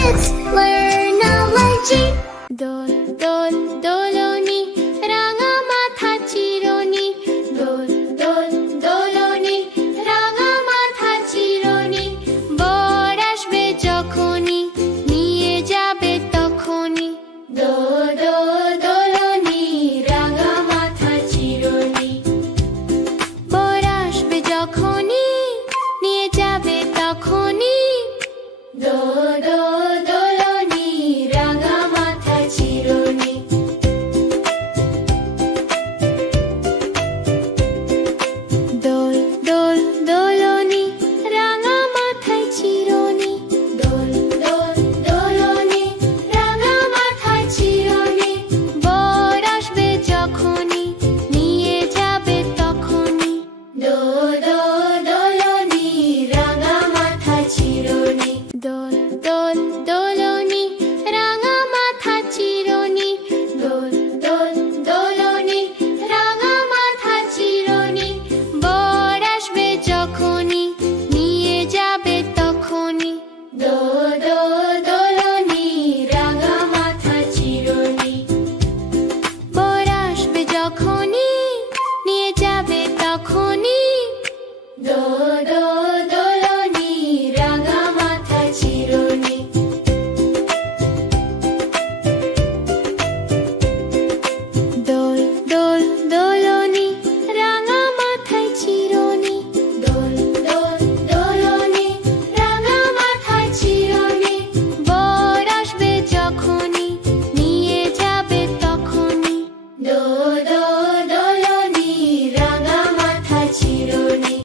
Kids, learnology. দোল দোল দোলনি রাঙা মাথা চিরনি, দোল দোল দোলনি রাঙা মাথা চিরনি। বর আসবে যখনই নিয়ে যাবে তখনই, দোল দোল দোলনি রাঙা মাথা চিরনি। বর আসবে যখনই নিয়ে যাবে